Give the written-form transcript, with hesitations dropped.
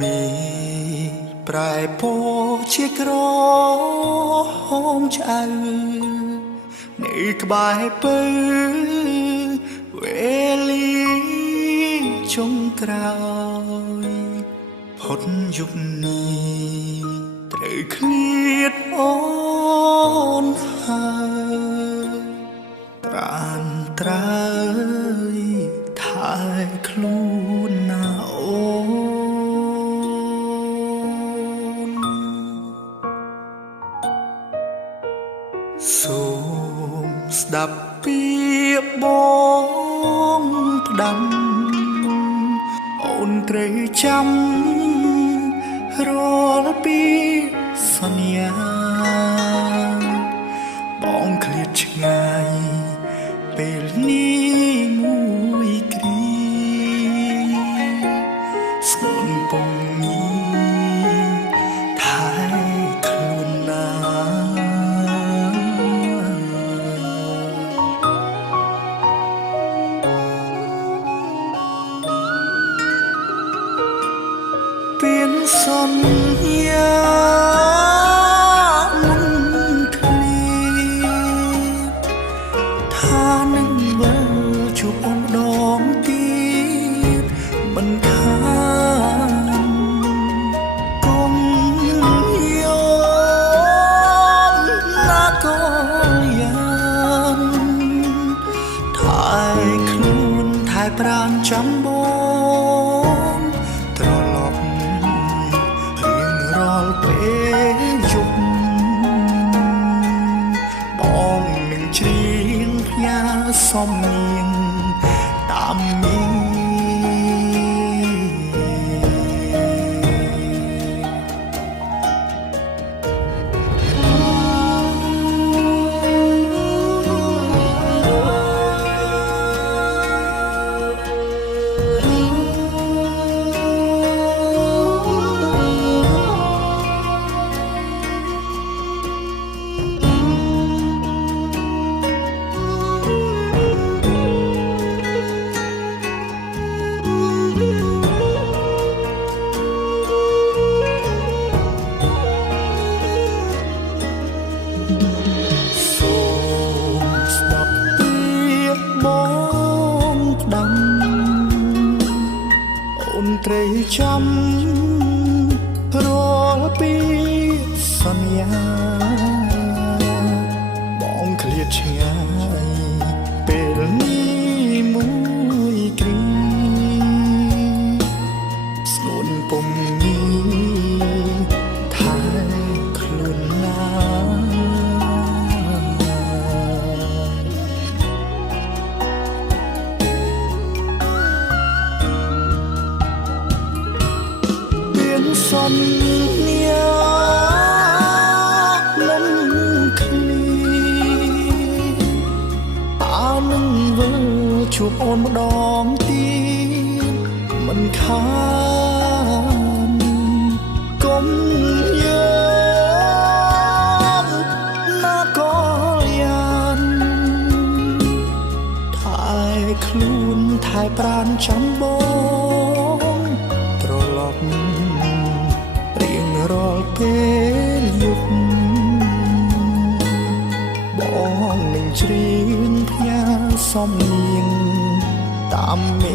មេប្រែពោជាក្រហមឆ្អៅនៅក្បែរពើវេលាចុងក្រោយផុតយប់នេះត្រូវឃ្លាតអូនហើយប្រានត្រើយថែខ្លួនណាអូសូមស្ដាប់ពាក្យបងផ្ដាំអូនត្រូវចាំរាល់ពីសន្យាបងឃ្លាតឆ្ងាយពេលនេះមួយគ្រាស្មុនពងនេះថែខ្លួនណាเปลี่ยนสัญญามันเคลีถ้าនឹងវិលជួបអូនដងទៀតមិនខានគុំយោណាក៏យ៉ាងថែខ្លួនថែប្រាណចាំបងត្រឡប់ពេលយប់បងនឹងច្រៀងផ្ញើសំនៀងតាមមីត្រូវចាំរាល់ពីសន្យាបងឃ្លាតឆ្ងាយពេលនេះមួយគ្រាស្ងួនពំនេះថែខ្លួនណាសន្យាមិនឃ្លីអានឹងវិលជួបអូនម្ដងទៀតមិនខានគុំយកណាក៏យ៉ាងថែខ្លួនថែប្រាណចាំបងត្រឡប់រាល់ពេលយប់បងនឹងច្រៀងផ្ញើសំនៀងតាមមី